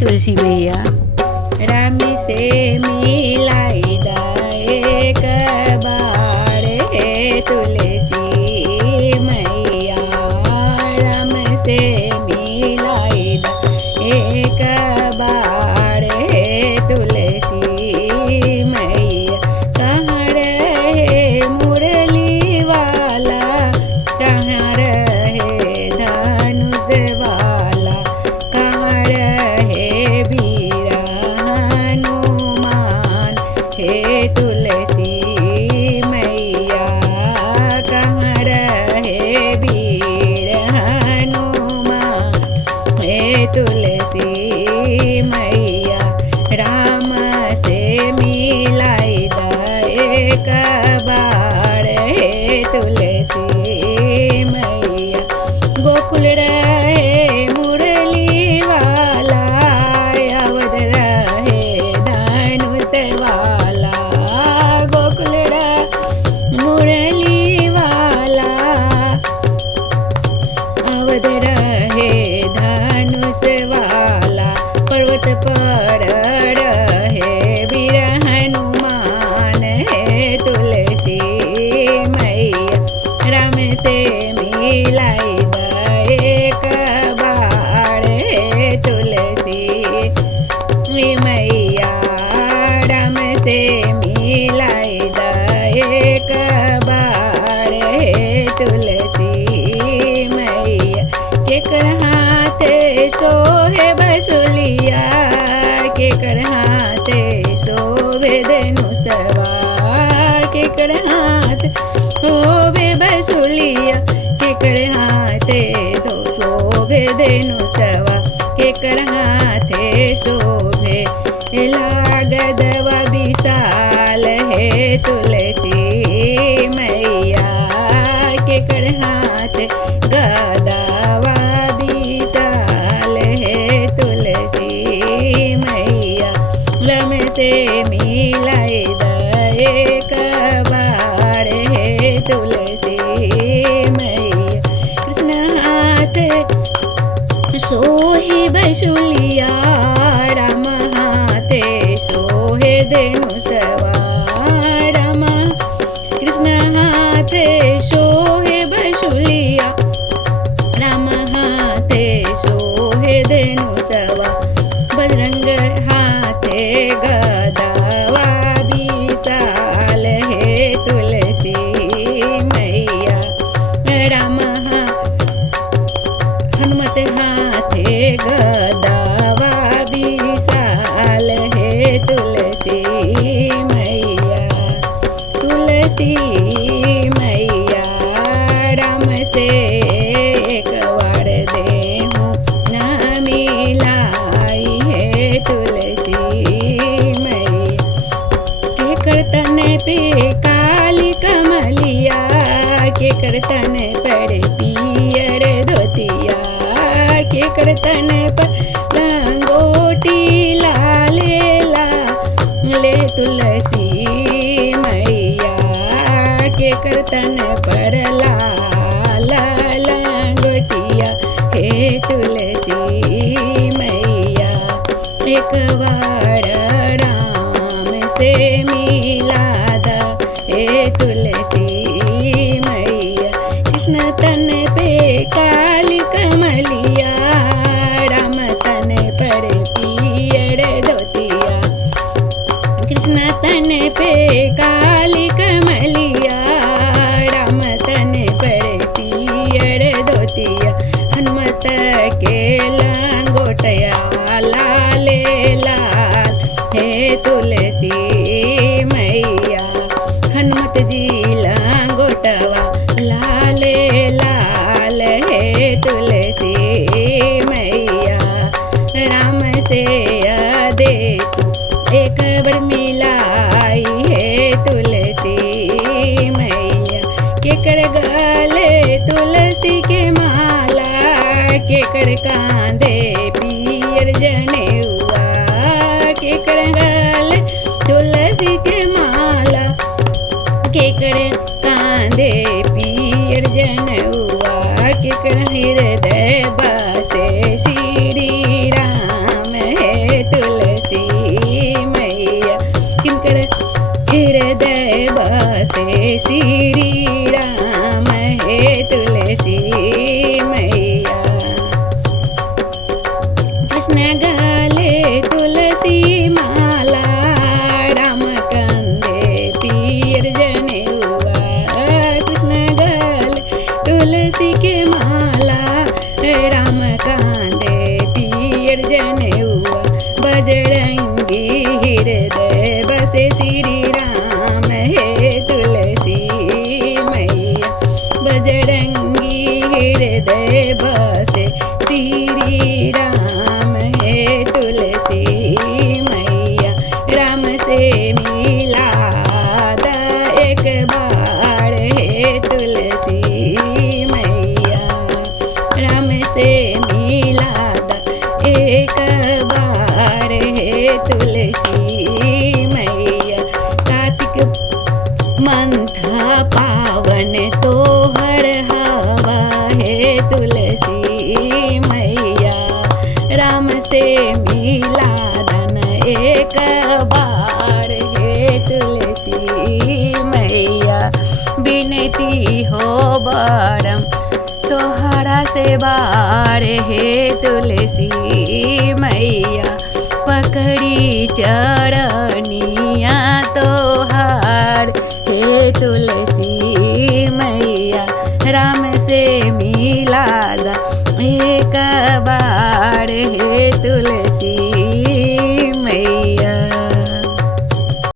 तुलसी मैया। राम से मिलाई एक बार हे तुलसी मैया। राम से मिलाई एक बार हे तुलसी मैया। कहाँ रहे मुरली वाला, कहाँ रहे धनुष वाला, कहाँ रहे वीर हनुमान हे तुलसी मैया। कहाँ रहे वीर हनुमान हे तुलसी मैया। राम से मिलाई एक बार हे तुलसी मैया। गोकुल रहे मुरली वाला, अवध रहे धनुष वाला। गोकुल रहे मुरली वाला, अवध रहे धनुष वाला। पर्वत पर रहे वीर हनुमान हे तुलसी मैया। राम से मिलाई एक बार हे तुलसी मैया। राम से मिलाई एक बार हे तुलसी मैया। केकर हाथे सोहे बसुलिया, केकर हाथे शोभे धनुषवा। केकर हाथ शोभे बसुलिया, केकर हाथे शोभे धनुषवा। केकर हाथे शोभे लागदवा विशाल हे तुलसी मैया। केकर हाथ गदावा विशाल हे तुलसी मैया। राम से मिलाई एक बार हे तुलसी मैया। कृष्ण हाथ सोहे बसुलिया, राम हाथे सोहे धनुषवा। राम कृष्ण हाथे सोहे बसुलिया, राम हाथे सोहे धनुषवा। बजरंग हाथे गदावा विशाल हे तुलसी मैया। राम हनुमत हाथे गदावा विशाल हे तुलसी मैया। तुलसी मैया राम से एक बार देहूँ न मिलाई हे तुलसी मैया। केकर तन पे काली कमलिया, केकर तन पर पियर धोतिया। केकर तन पर लंगोटी लाले लाले तुलसी मैया। केकर तन पर लाल लंगोटिया हे तुलसी मैया। एक बार राम से मिलादा हे तुलसी मैया। कृष्ण तन पे काली कमलिया, राम तन पर पियर धोतिया। कृष्ण तन पे काली कमलिया, राम तन पर पियर धोतिया। हनुमत के लंगोटिया लाले लाल हे तुलसी मैया। हनुमत जी लंगोटवा लाले लाल हे तुलसी मैया। राम से देखो एक बार मिलाई हे तुलसी मैया। केकर गले तुलसी के माला, केकर कांधे पियर जनेउआ। केकर गले तुलसी के माला, केकर कांधे पियर जनेउआ। केकर हृदय बसे श्री राम हे तुलसी मैया किनकर हृदय बसे श्री राम हे तुलसी मैया कृष्ण गले तुलसी माला राम कंधे पीर जनेऊआ कृष्ण गले तुलसी के माला राम कांधे पीर जनेऊआ बजरंगी हृदय बसे श्री राम हे तुलसी मैया बजरंगी हृदय बसे श्री राम हे तुलसी मैया राम से मिला दा एक बार हे तुलसी मैया राम से मिला दा एक बार हे तुलसी मैया कार्तिक मंथा पावन तोहर हवा हे तुलसी मैया राम से मिला दन एक बार हे तुलसी मैया विनती हो बरम तोहरा से बार हे तुलसी मैया पकड़ी चरणिया तोहार हे तुलसी